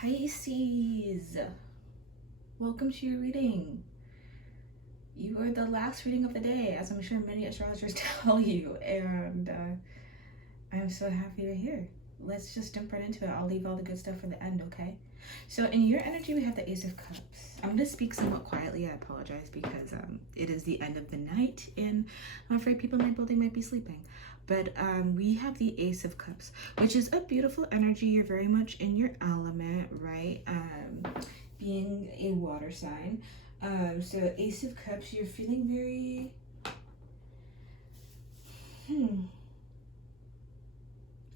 Pisces, welcome to your reading. You are the last reading of the day, as I'm sure many astrologers tell you, and I'm so happy you're here. Let's just jump right into it. I'll leave all the good stuff for the end, okay? So in your energy, we have the Ace of Cups. I'm going to speak somewhat quietly. I apologize because it is the end of the night, and I'm afraid people in my building might be sleeping. But we have the Ace of Cups, which is a beautiful energy. You're very much in your element, right? Being a water sign. So Ace of Cups, you're feeling very...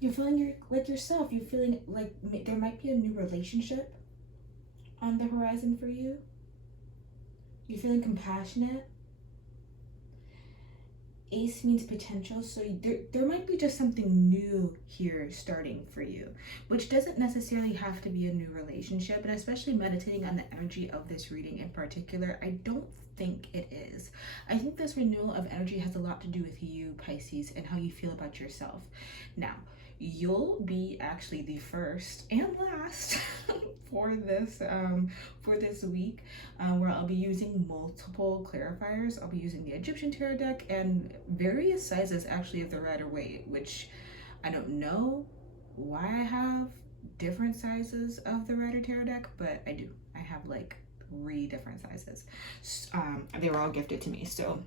You're feeling like yourself. You're feeling like there might be a new relationship on the horizon for you. You're feeling compassionate. Ace means potential, so there might be just something new here starting for you, which doesn't necessarily have to be a new relationship. And especially meditating on the energy of this reading in particular, I don't think it is. I think this renewal of energy has a lot to do with you, Pisces, and how you feel about yourself. Now, you'll be actually the first and last for this week, where I'll be using multiple clarifiers. I'll be using the Egyptian tarot deck and various sizes actually of the Rider-Waite, which I don't know why I have different sizes of the Rider tarot deck, but I do. I have like 3 different sizes. They were all gifted to me, so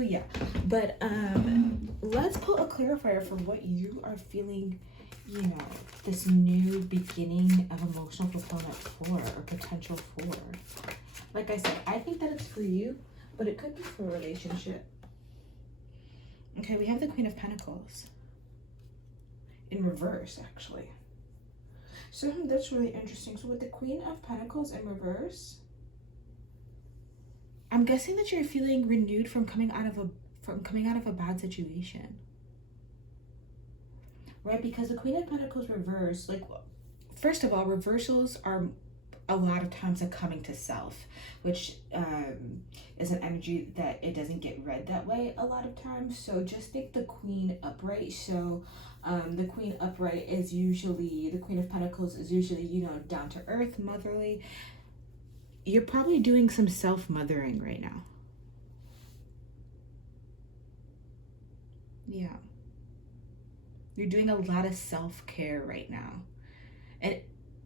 yeah, but let's put a clarifier for what you are feeling, you know, this new beginning of emotional fulfillment for, or potential for. Like I said, I think that it's for you, but it could be for a relationship. Okay, we have the Queen of Pentacles in reverse, actually. So that's really interesting. So with the Queen of Pentacles in reverse, I'm guessing that you're feeling renewed from coming out of a bad situation, right? Because the Queen of Pentacles reverse, like, first of all, reversals are a lot of times a coming to self, which is an energy that it doesn't get read that way a lot of times. So just think the Queen upright. So the Queen upright is usually, the Queen of Pentacles is usually, you know, down to earth, motherly. You're probably doing some self-mothering right now. Yeah. You're doing a lot of self-care right now. And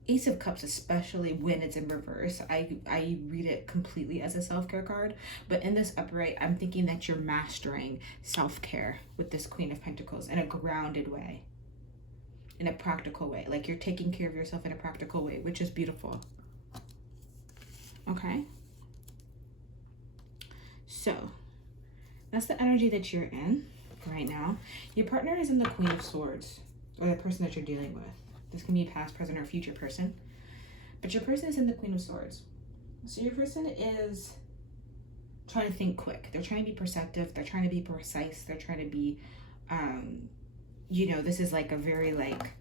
Ace of Cups, especially when it's in reverse, I read it completely as a self-care card. But in this upright, I'm thinking that you're mastering self-care with this Queen of Pentacles in a grounded way, in a practical way. Like you're taking care of yourself in a practical way, which is beautiful. Okay, so that's the energy that you're in right now. Your partner is in the Queen of Swords, or the person that you're dealing with. This can be a past, present, or future person, but your person is in the Queen of Swords. So your person is trying to think quick. They're trying to be perceptive. They're trying to be precise. They're trying to be, you know, this is like a very, like,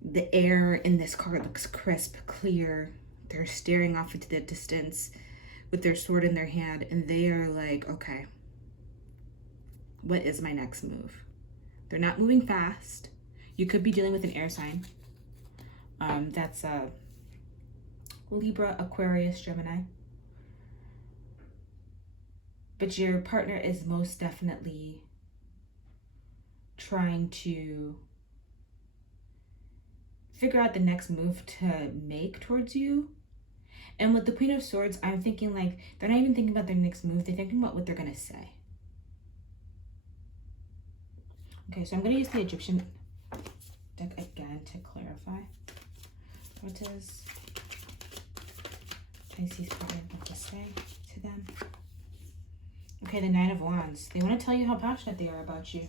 the air in this card looks crisp, clear. They're staring off into the distance with their sword in their hand, and they are like, okay, what is my next move? They're not moving fast. You could be dealing with an air sign. That's Libra, Aquarius, Gemini. But your partner is most definitely trying to figure out the next move to make towards you. And with the Queen of Swords, I'm thinking like they're not even thinking about their next move. They're thinking about what they're going to say. Okay, so I'm going to use the Egyptian deck again to clarify. What does Pisces partner have to say to them? Okay, the Nine of Wands. They want to tell you how passionate they are about you,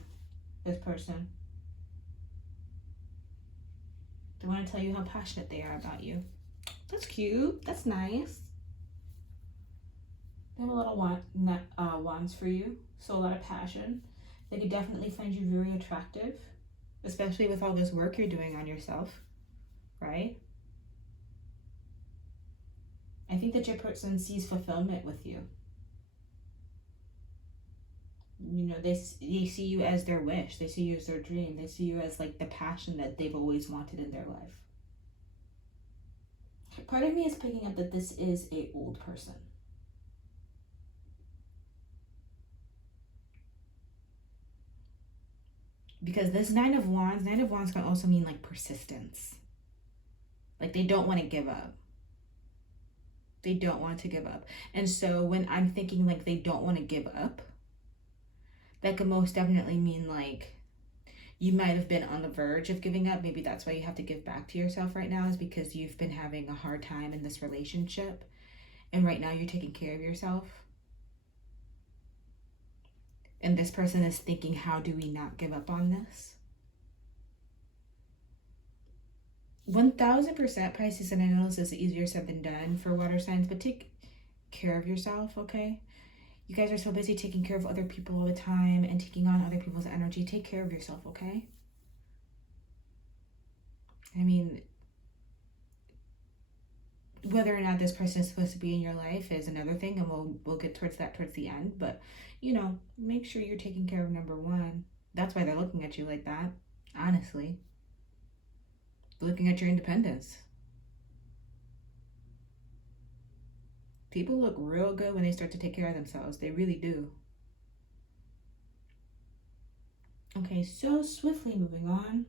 this person. They want to tell you how passionate they are about you. That's cute. That's nice. They have a lot of wands for you, so a lot of passion. They could definitely find you very attractive, especially with all this work you're doing on yourself, right? I think that your person sees fulfillment with you. You know, they see you as their wish. They see you as their dream. They see you as like the passion that they've always wanted in their life. Part of me is picking up that this is a old person. Because this Nine of Wands can also mean like persistence. Like they don't want to give up. They don't want to give up. And so when I'm thinking like they don't want to give up, that could most definitely mean like you might have been on the verge of giving up. Maybe that's why you have to give back to yourself right now, is because you've been having a hard time in this relationship. And right now you're taking care of yourself. And this person is thinking, how do we not give up on this? 1000% Pisces, and I know this is easier said than done for water signs, but take care of yourself, okay? You guys are so busy taking care of other people all the time and taking on other people's energy. Take care of yourself, okay? I mean, whether or not this person is supposed to be in your life is another thing, and we'll get towards that towards the end. But, you know, make sure you're taking care of number one. That's why they're looking at you like that, honestly. Looking at your independence. People look real good when they start to take care of themselves. They really do. Okay, so swiftly moving on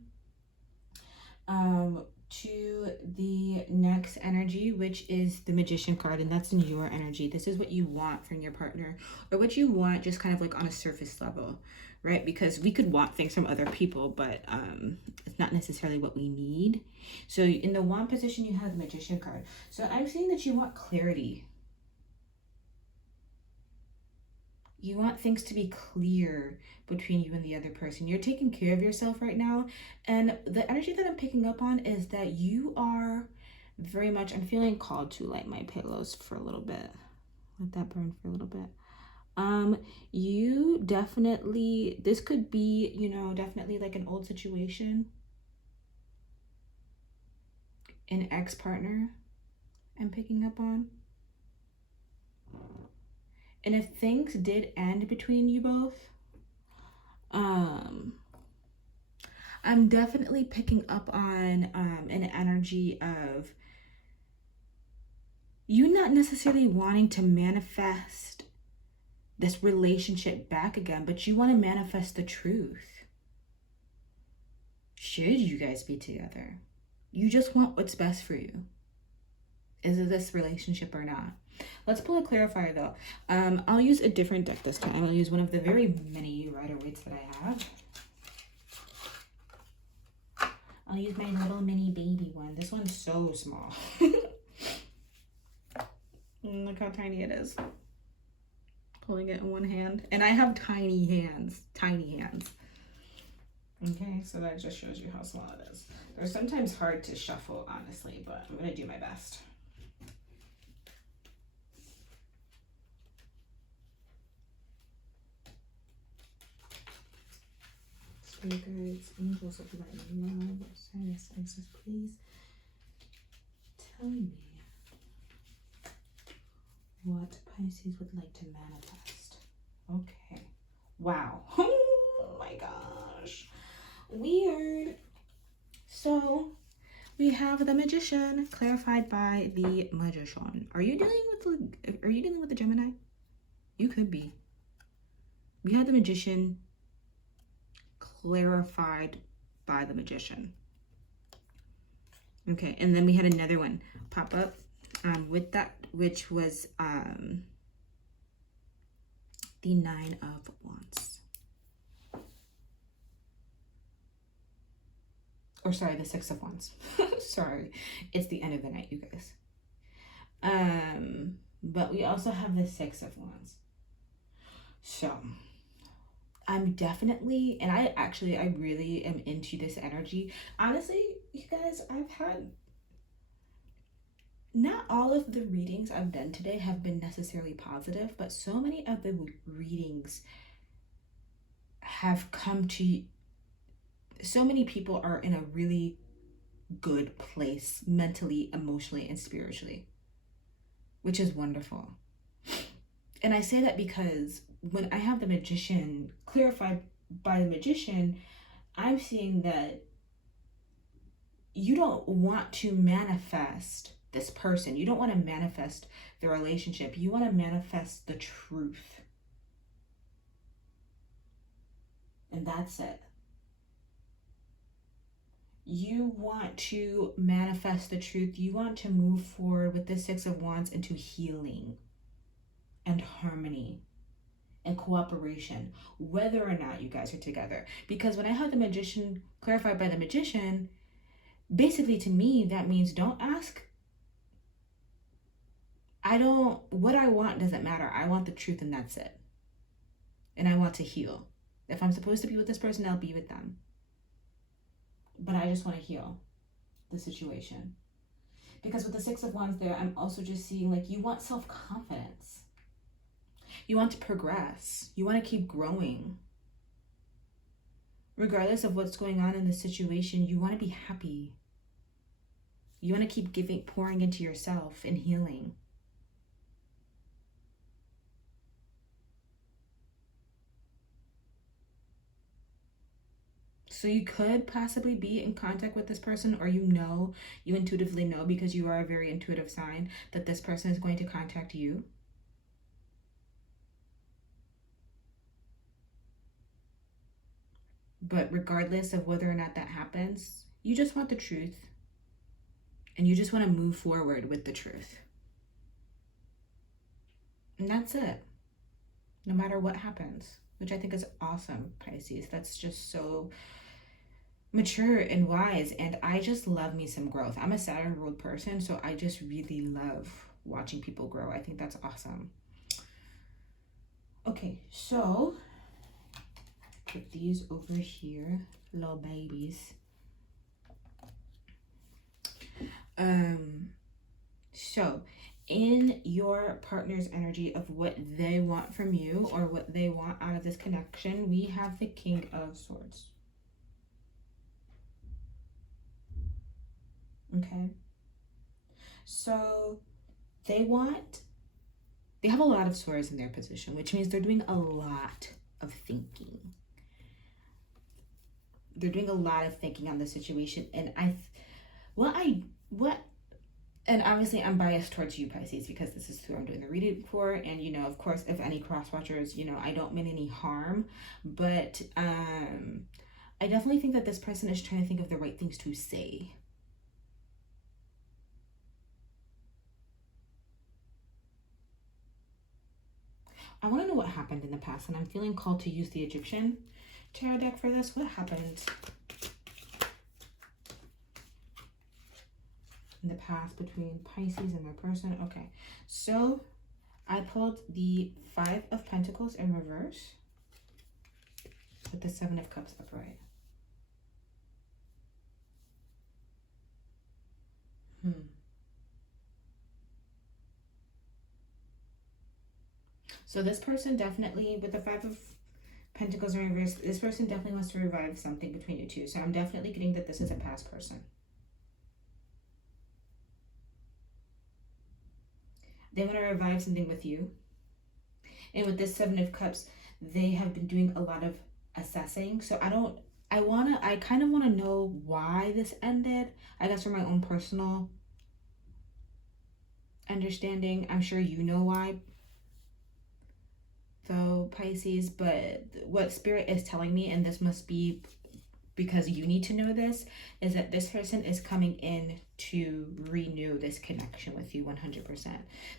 to the next energy, which is the Magician card, and that's in your energy. This is what you want from your partner, or what you want just kind of like on a surface level, right? Because we could want things from other people, but it's not necessarily what we need. So in the wand position, you have the Magician card. So I'm seeing that you want clarity. You want things to be clear between you and the other person. You're taking care of yourself right now. And the energy that I'm picking up on is that you are very much, I'm feeling called to light my pillows for a little bit. Let that burn for a little bit. You definitely, this could be, you know, definitely like an old situation. An ex-partner I'm picking up on. And if things did end between you both, I'm definitely picking up on an energy of you not necessarily wanting to manifest this relationship back again, but you want to manifest the truth. Should you guys be together? You just want what's best for you. Is it this relationship or not? Let's pull a clarifier though. I'll use a different deck this time. I'll use one of the very many Rider-Waites that I have. I'll use my little mini baby one. This one's so small. Look how tiny it is. Holding it in one hand. And I have tiny hands. Tiny hands. Okay, so that just shows you how small it is. They're sometimes hard to shuffle, honestly, but I'm going to do my best. Spirit guides, angels of light and love, Pisces, please tell me what Pisces would like to manifest. Okay. Wow. Oh my gosh. Weird. So we have the Magician clarified by the Magician. Are you dealing with the Gemini? You could be. We had the Magician clarified by the Magician. Okay, and then we had another one pop up with that, which was the Nine of Wands. Or sorry, the Six of Wands. Sorry, it's the end of the night, you guys. But we also have the Six of Wands. So I'm definitely, and I really am into this energy. Honestly, you guys, I've had, not all of the readings I've done today have been necessarily positive, but so many of the readings have come to, so many people are in a really good place mentally, emotionally, and spiritually, which is wonderful. And I say that because when I have the Magician clarified by the Magician, I'm seeing that you don't want to manifest this person. You don't want to manifest the relationship. You want to manifest the truth. And that's it. You want to manifest the truth. You want to move forward with the Six of Wands into healing and harmony and cooperation, whether or not you guys are together. Because when I had the Magician clarified by the Magician, basically to me, that means don't ask. What I want doesn't matter. I want the truth and that's it. And I want to heal. If I'm supposed to be with this person, I'll be with them. But I just want to heal the situation. Because with the Six of Wands there, I'm also just seeing like you want self-confidence. You want to progress. You want to keep growing. Regardless of what's going on in the situation, you want to be happy. You want to keep pouring into yourself and healing. So you could possibly be in contact with this person, or you intuitively know, because you are a very intuitive sign, that this person is going to contact you. But regardless of whether or not that happens, you just want the truth. And you just want to move forward with the truth. And that's it. No matter what happens, which I think is awesome, Pisces. That's just so mature and wise. And I just love me some growth. I'm a Saturn ruled person, so I just really love watching people grow. I think that's awesome. Okay, so put these over here, little babies. So in your partner's energy of what they want from you or what they want out of this connection, we have the King of Swords. Okay. So they have a lot of swords in their position, which means they're doing a lot of thinking. They're doing a lot of thinking on the situation. And and obviously I'm biased towards you, Pisces, because this is who I'm doing the reading for. And, of course, if any cross-watchers, I don't mean any harm. But I definitely think that this person is trying to think of the right things to say. I want to know what happened in the past, and I'm feeling called to use the Egyptian tarot deck for this. What happened in the past between Pisces and their person? Okay, so I pulled the Five of Pentacles in reverse with the Seven of Cups upright. So this person definitely, with the Five of Pentacles in reverse, this person definitely wants to revive something between you two. So I'm definitely getting that this is a past person. They want to revive something with you. And with this Seven of Cups, they have been doing a lot of assessing. So I kind of want to know why this ended. I guess for my own personal understanding. I'm sure you know why, though, Pisces, but what Spirit is telling me, and this must be because you need to know this, is that this person is coming in to renew this connection with you 100%.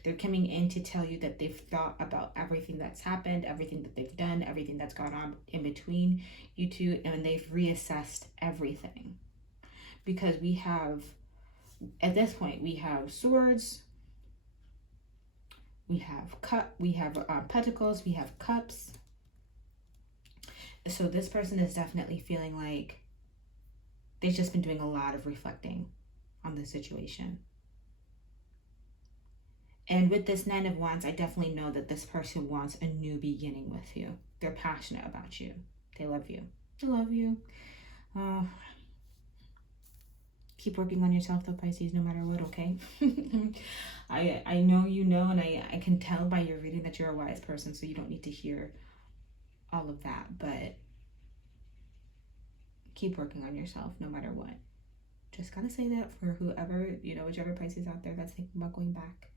They're coming in to tell you that they've thought about everything that's happened, everything that they've done, everything that's gone on in between you two, and they've reassessed everything. Because we have, at this point, we have swords, we have pentacles, we have cups. So this person is definitely feeling like they've just been doing a lot of reflecting on the situation. And with this Nine of Wands, I definitely know that this person wants a new beginning with you. They're passionate about you. They love you. They love you. Keep working on yourself though, Pisces, no matter what, okay? I know you know, and I can tell by your reading that you're a wise person, so you don't need to hear all of that, but keep working on yourself no matter what. Just gotta say that for whoever, you know, whichever Pisces out there that's thinking about going back.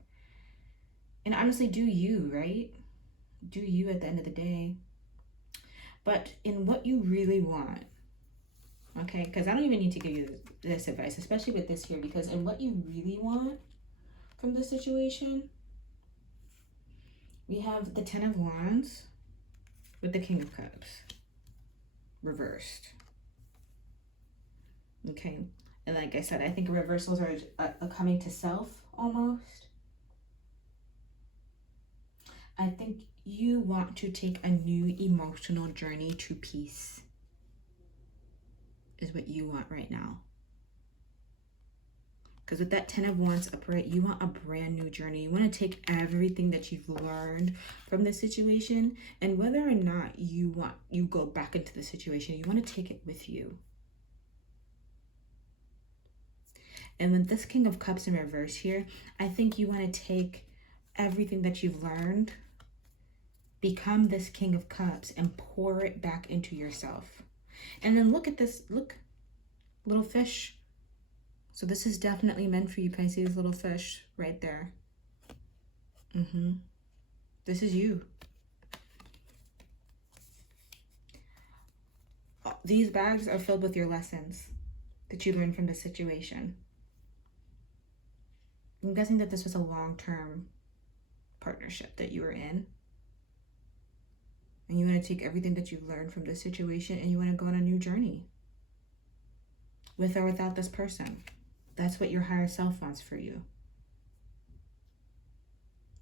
And honestly, do you, right? Do you at the end of the day. But in what you really want, okay? Because I don't even need to give you this advice, especially with this here, because in what you really want from this situation, we have the Ten of Wands with the King of Cups reversed. Okay, and like I said, I think reversals are a coming to self almost. I think you want to take a new emotional journey to peace is what you want right now. Because with that Ten of Wands upright, you want a brand new journey. You want to take everything that you've learned from this situation, and whether or not you go back into the situation, you want to take it with you. And with this King of Cups in reverse here, I think you want to take everything that you've learned, become this King of Cups, and pour it back into yourself. And then look at this, look, little fish. So this is definitely meant for you, Pisces, little fish, right there. This is you. These bags are filled with your lessons that you learned from this situation. I'm guessing that this was a long-term partnership that you were in. And you want to take everything that you've learned from this situation and you want to go on a new journey. With or without this person. That's what your higher self wants for you.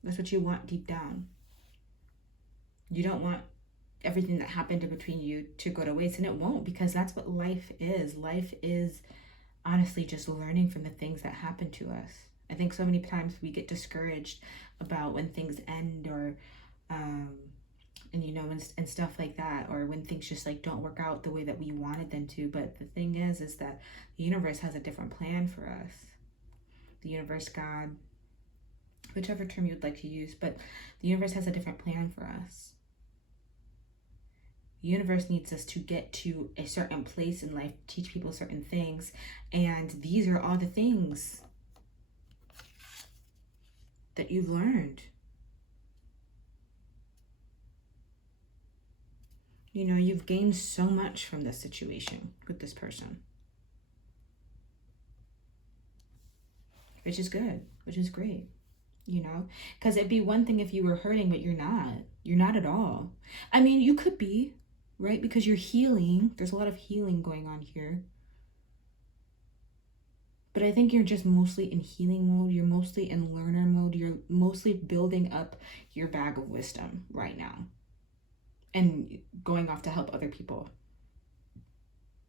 That's what you want deep down. You don't want everything that happened in between you to go to waste, and it won't, because that's what life is. Life is honestly just learning from the things that happen to us. I think so many times we get discouraged about when things end, or and you know, and stuff like that, or when things just like don't work out the way that we wanted them to. But the thing is that the universe has a different plan for us. The universe, God, whichever term you'd like to use, but the universe has a different plan for us. The universe needs us to get to a certain place in life, teach people certain things, and these are all the things that you've learned. You know, you've gained so much from this situation with this person. Which is good, which is great, you know? Because it'd be one thing if you were hurting, but you're not. You're not at all. I mean, you could be, right? Because you're healing. There's a lot of healing going on here. But I think you're just mostly in healing mode. You're mostly in learner mode. You're mostly building up your bag of wisdom right now. And going off to help other people.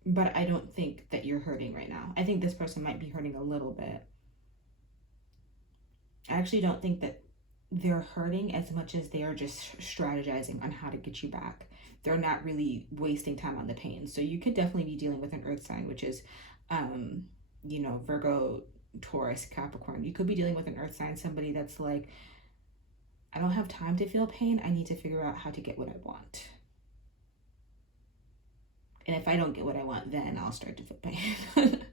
But I don't think that you're hurting right now. I think this person might be hurting a little bit. I actually don't think that they're hurting as much as they are just strategizing on how to get you back. They're not really wasting time on the pain. So you could definitely be dealing with an earth sign, which is, you know, Virgo, Taurus, Capricorn. You could be dealing with an earth sign, somebody that's like, I don't have time to feel pain. I need to figure out how to get what I want. And if I don't get what I want, then I'll start to feel pain.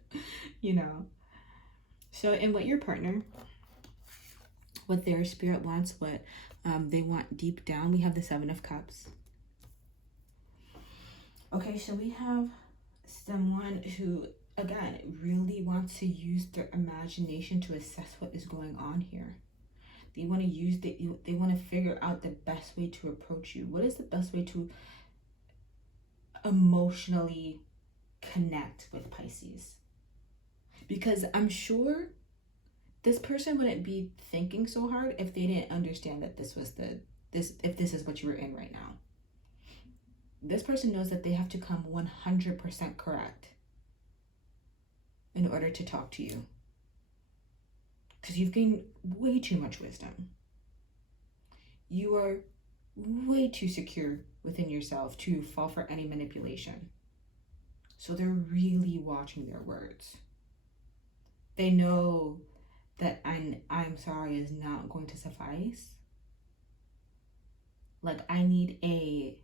You know? So, and what your partner, what their spirit wants, what they want deep down, we have the Seven of Cups. Okay, so we have someone who, again, really wants to use their imagination to assess what is going on here. They want to use they want to figure out the best way to approach you. What is the best way to emotionally connect with Pisces? Because I'm sure this person wouldn't be thinking so hard if they didn't understand that this is what you were in right now. This person knows that they have to come 100% correct in order to talk to you. Because you've gained way too much wisdom. You are way too secure within yourself to fall for any manipulation. So they're really watching their words. They know that I'm sorry is not going to suffice. Like, I need a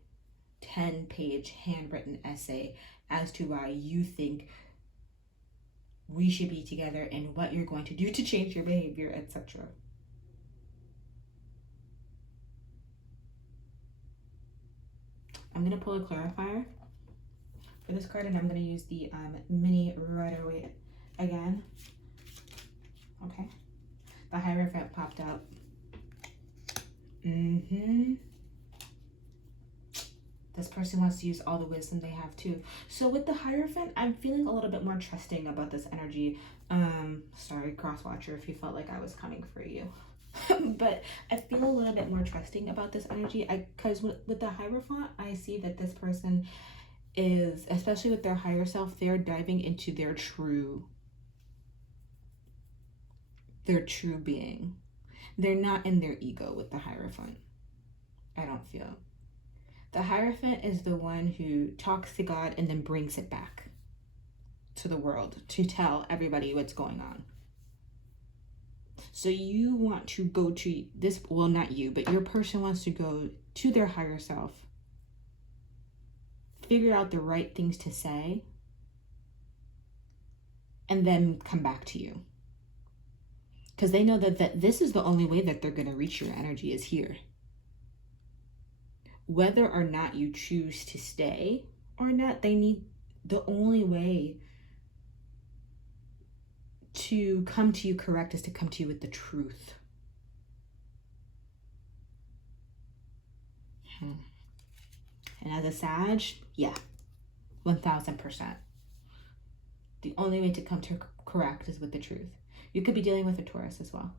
10-page handwritten essay as to why you think we should be together and what you're going to do to change your behavior, etc. I'm going to pull a clarifier for this card, and I'm going to use the mini Rider-Waite again. Okay. The Hierophant popped up. This person wants to use all the wisdom they have too. So with the Hierophant, I'm feeling a little bit more trusting about this energy. Sorry, cross-watcher, if you felt like I was coming for you. But I feel a little bit more trusting about this energy. Because with the Hierophant, I see that this person is, especially with their higher self, they're diving into their true being. They're not in their ego with the Hierophant, I don't feel. The Hierophant is the one who talks to God and then brings it back to the world to tell everybody what's going on. So you want to go to this, well, not you, but your person wants to go to their higher self, figure out the right things to say, and then come back to you. Because they know that this is the only way that they're going to reach your energy is here. Whether or not you choose to stay or not, the only way to come to you correct is to come to you with the truth. And as a Sag, yeah, 1000%. The only way to come to correct is with the truth. You could be dealing with a Taurus as well.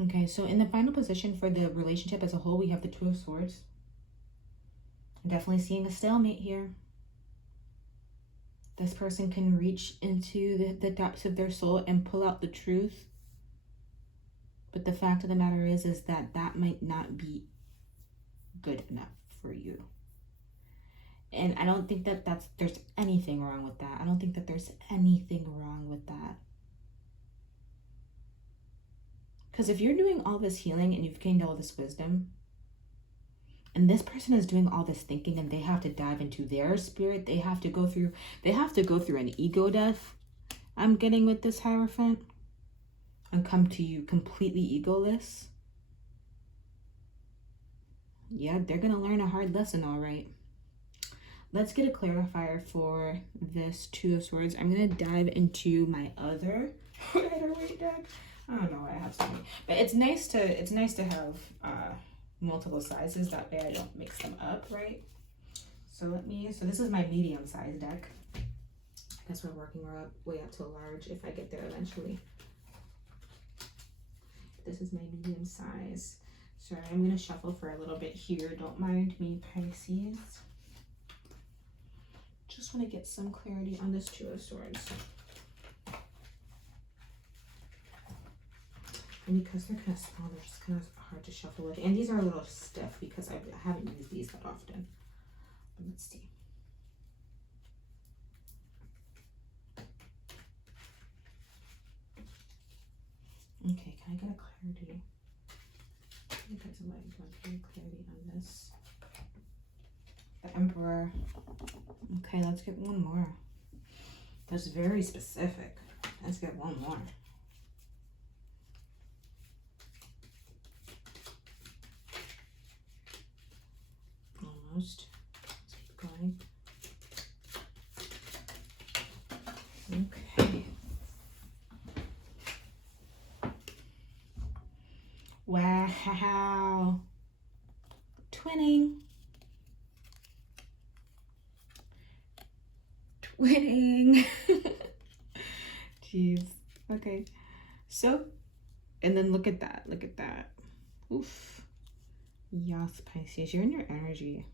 Okay, so in the final position for the relationship as a whole, we have the Two of Swords. I'm definitely seeing a stalemate here. This person can reach into the depths of their soul and pull out the truth. But the fact of the matter is that might not be good enough for you. And I don't think that there's anything wrong with that. I don't think that there's anything wrong with that. Because if you're doing all this healing and you've gained all this wisdom, and this person is doing all this thinking and they have to dive into their spirit, they have to go through an ego death, I'm getting with this Hierophant, and come to you completely egoless. Yeah, they're going to learn a hard lesson, all right. Let's get a clarifier for this Two of Swords. I'm going to dive into my other Rider-Waite deck. I don't know why I have so many, but it's nice to have multiple sizes. That way I don't mix them up, right? So this is my medium size deck. I guess we're working our way up to a large if I get there eventually. This is my medium size. Sorry, I'm going to shuffle for a little bit here. Don't mind me, Pisces. Just want to get some clarity on this Two of Swords. And because they're kind of small, they're just kind of hard to shuffle with. And these are a little stiff because I haven't used these that often. But let's see. Okay, can I get a clarity? You guys are letting go. Can I get clarity on this? The Emperor. Okay, let's get one more. That's very specific. Let's get one more. Almost. Let's keep going. Okay. Wow. Twinning. Jeez. Okay. So, and then look at that. Look at that. Oof. Yes, Pisces. You're in your energy.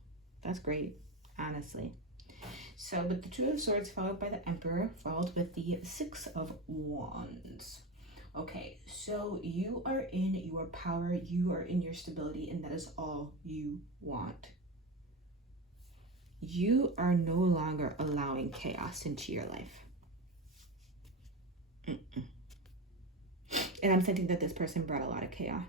That's great, honestly. So, with the Two of Swords followed by the Emperor, followed with the Six of Wands. Okay, so you are in your power, you are in your stability, and that is all you want. You are no longer allowing chaos into your life. And I'm sensing that this person brought a lot of chaos.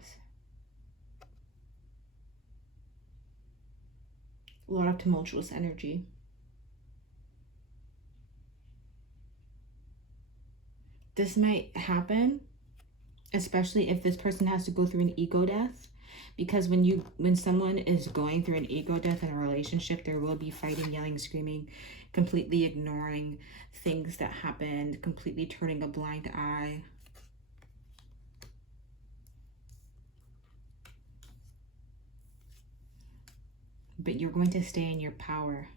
A lot of tumultuous energy. This might happen, especially if this person has to go through an ego death. Because when someone is going through an ego death in a relationship, there will be fighting, yelling, screaming, completely ignoring things that happened, completely turning a blind eye. But you're going to stay in your power.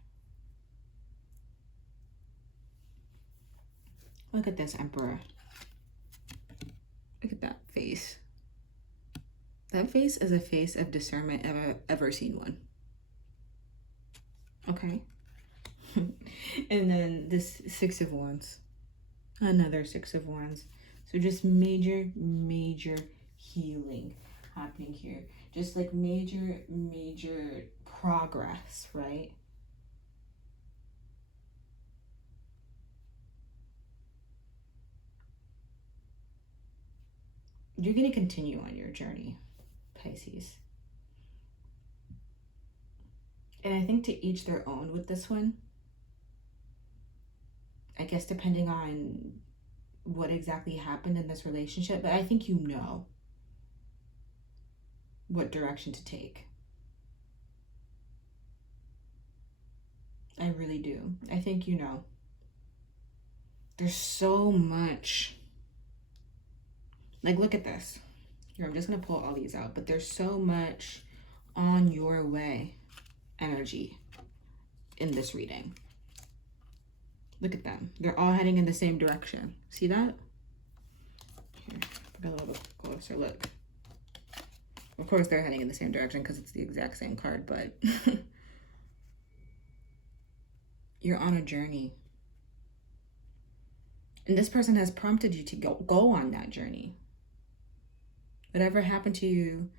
Look at this Emperor. Look at that face. That face is a face of discernment if I've ever seen one. Okay. And then this Six of Wands. Another Six of Wands. So just major healing happening here. Just like major progress, right? You're going to continue on your journey, Pisces. And I think to each their own with this one. I guess depending on what exactly happened in this relationship, but I think you know what direction to take. I really do. I think you know. There's so much. Like, look at this. Here, I'm just going to pull all these out, but there's so much on your way energy in this reading. Look at them. They're all heading in the same direction. See that? Here, put a little bit closer look. Of course, they're heading in the same direction because it's the exact same card, but you're on a journey. And this person has prompted you to go on that journey. Whatever happened to you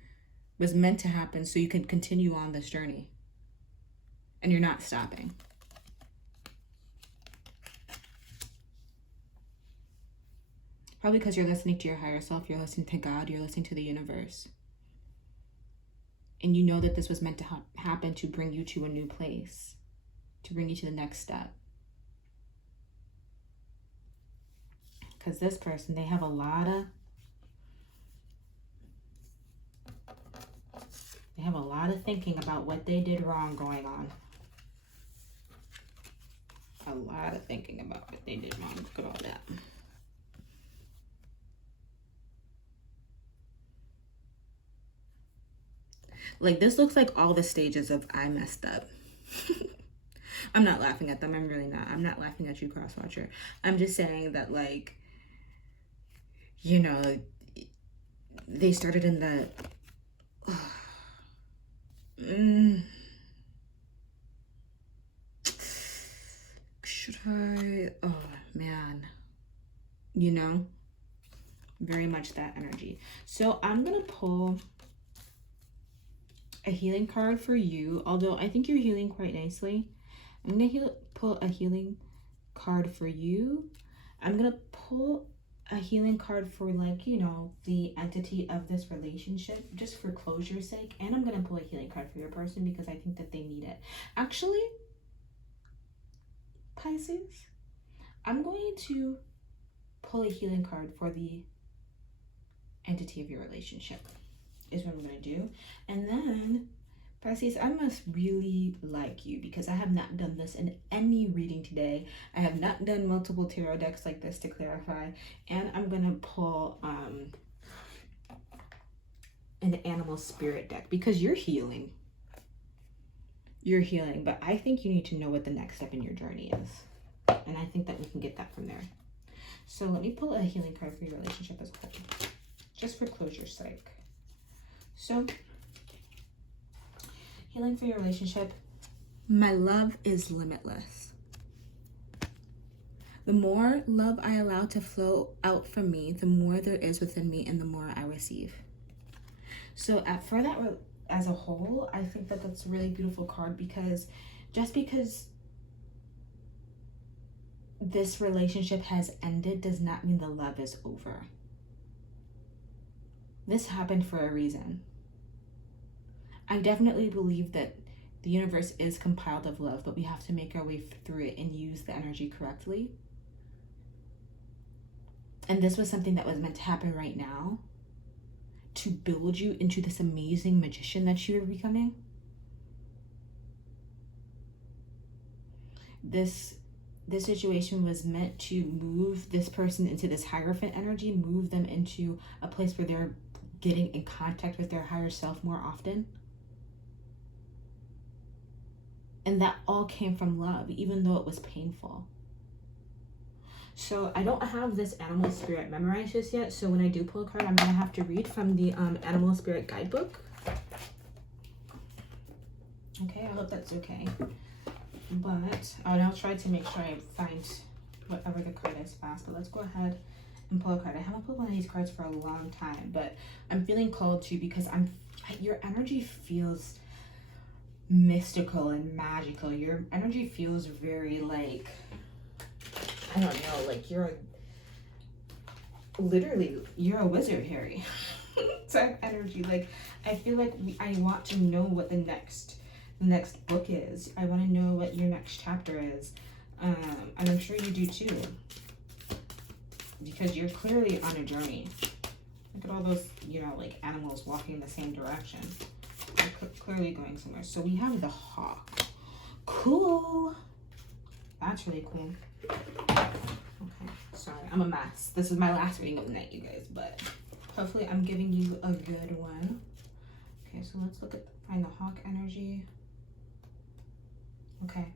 was meant to happen so you can continue on this journey. And you're not stopping. Probably because you're listening to your higher self, you're listening to God, you're listening to the universe. And you know that this was meant to happen to bring you to a new place, to bring you to the next step. Because this person, they have a lot of thinking about what they did wrong going on. A lot of thinking about what they did wrong. Look at all that. Like, this looks like all the stages of I messed up. I'm not laughing at them. I'm really not. I'm not laughing at you, Crosswatcher. I'm just saying that, like, you know, they started in the... Should I? Oh, man. You know? Very much that energy. So I'm going to pull a healing card for you. Although I think you're healing quite nicely. I'm going to pull a healing card for you. I'm going to pull a healing card for, like, you know, the entity of this relationship, just for closure's sake. And I'm going to pull a healing card for your person because I think that they need it. Actually, Pisces, I'm going to pull a healing card for the entity of your relationship is what I'm going to do. And then, Pisces, I must really like you because I have not done this in any reading today. I have not done multiple tarot decks like this to clarify. And I'm going to pull an animal spirit deck because you're healing. You're healing, but I think you need to know what the next step in your journey is. And I think that we can get that from there. So let me pull a healing card for your relationship as a whole, just for closure's sake. So, healing for your relationship. My love is limitless. The more love I allow to flow out from me, the more there is within me and the more I receive. So for that as a whole, I think that that's a really beautiful card because just because this relationship has ended does not mean the love is over. This happened for a reason. I definitely believe that The universe is compiled of love, but we have to make our way through it and use the energy correctly. And this was something that was meant to happen right now to build you into this amazing magician that you are becoming. This situation was meant to move this person into this Hierophant energy, move them into a place where they're getting in contact with their higher self more often. And that all came from love, even though it was painful. So I don't have this animal spirit memorized just yet. So when I do pull a card, I'm going to have to read from the animal spirit guidebook. Okay, I hope that's okay. But I'll try to make sure I find whatever the card is fast. But let's go ahead and pull a card. I haven't pulled one of these cards for a long time, but I'm feeling called to because your energy feels mystical and magical. Your energy feels very like, I don't know, like you're a wizard, Harry. Type energy. Like I feel like I want to know what the next book is. I want to know what your next chapter is, and I'm sure you do too, because you're clearly on a journey. Look at all those, like animals walking in the same direction. They're clearly going somewhere. So we have the hawk. Cool. That's really cool. Okay, sorry, I'm a mess. This is my last reading of the night, you guys, but hopefully I'm giving you a good one. Okay, so let's find the hawk energy. Okay.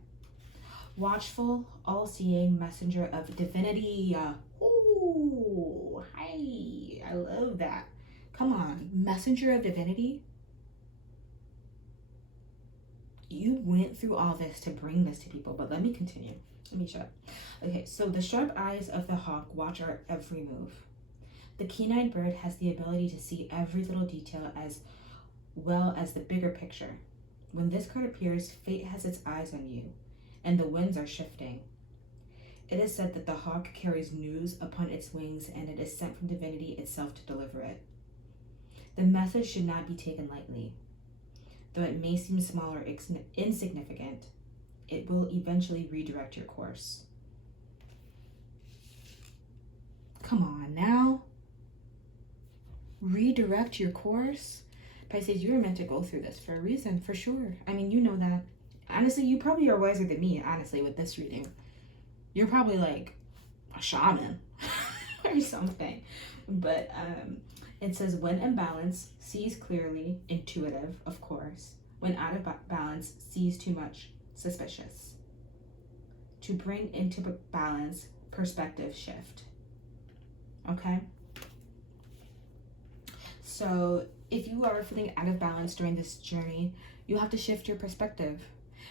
Watchful, all-seeing messenger of divinity. Ooh, hi. I love that. Come on, messenger of divinity. You went through all this to bring this to people, but let me continue. Let me shut up. Okay, so the sharp eyes of the hawk watch our every move. The keen-eyed bird has the ability to see every little detail as well as the bigger picture. When this card appears, fate has its eyes on you, and the winds are shifting. It is said that the hawk carries news upon its wings, and it is sent from divinity itself to deliver it. The message should not be taken lightly. Though it may seem small or insignificant, it will eventually redirect your course. Come on now. Redirect your course? Pisces, you were meant to go through this for a reason, for sure. I mean, you know that. Honestly, you probably are wiser than me, honestly, with this reading. You're probably like a shaman or something. But it says, when in balance, sees clearly, intuitive, of course. When out of balance, sees too much, suspicious. To bring into balance, perspective shift. Okay? So if you are feeling out of balance during this journey, you have to shift your perspective.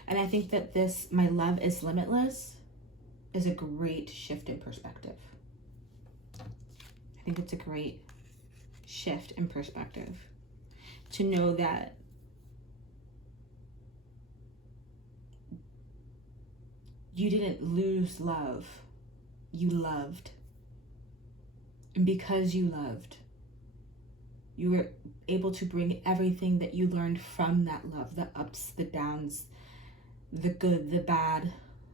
And I think that this, my love is limitless, is a great shift in perspective. I think it's a great shift in perspective. To know that you didn't lose love, you loved. And because you loved, you were able to bring everything that you learned from that love, the ups, the downs, the good, the bad,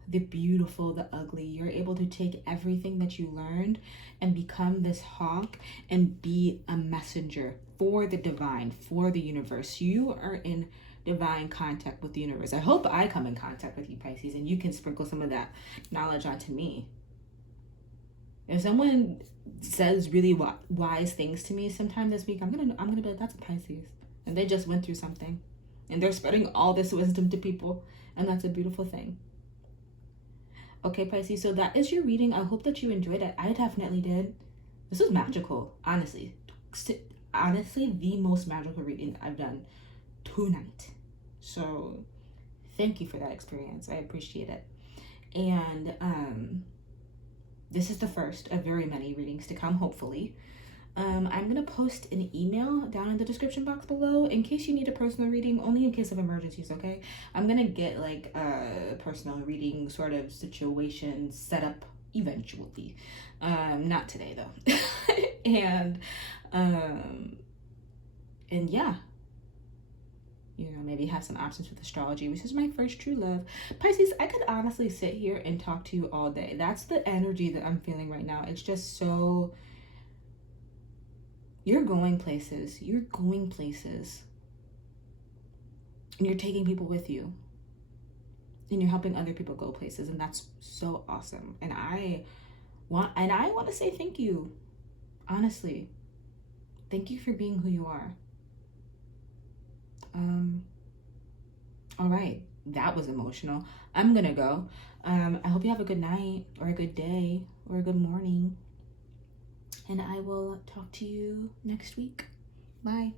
the beautiful, the ugly. You're able to take everything that you learned and become this hawk and be a messenger for the divine, for the universe. You are in divine contact with the universe. I hope I come in contact with you, Pisces, and you can sprinkle some of that knowledge onto me. If someone says really wise things to me sometime this week, I'm gonna be like, that's a Pisces, and they just went through something, and they're spreading all this wisdom to people, and that's a beautiful thing. Okay, Pisces, so that is your reading. I hope that you enjoyed it. I definitely did. This was magical, honestly. Honestly, the most magical reading I've done tonight. So thank you for that experience. I appreciate it. And this is the first of very many readings to come, hopefully. I'm going to post an email down in the description box below in case you need a personal reading, only in case of emergencies, okay? I'm going to get like a personal reading sort of situation set up eventually. Not today though. and yeah. you know, maybe have some options with astrology, which is my first true love. Pisces, I could honestly sit here and talk to you all day. That's the energy that I'm feeling right now. It's just so, you're going places. You're going places. And you're taking people with you. And you're helping other people go places. And that's so awesome. And I want to say thank you. Honestly. Thank you for being who you are. All right, that was emotional. I'm gonna go. I hope you have a good night or a good day or a good morning. And I will talk to you next week. Bye.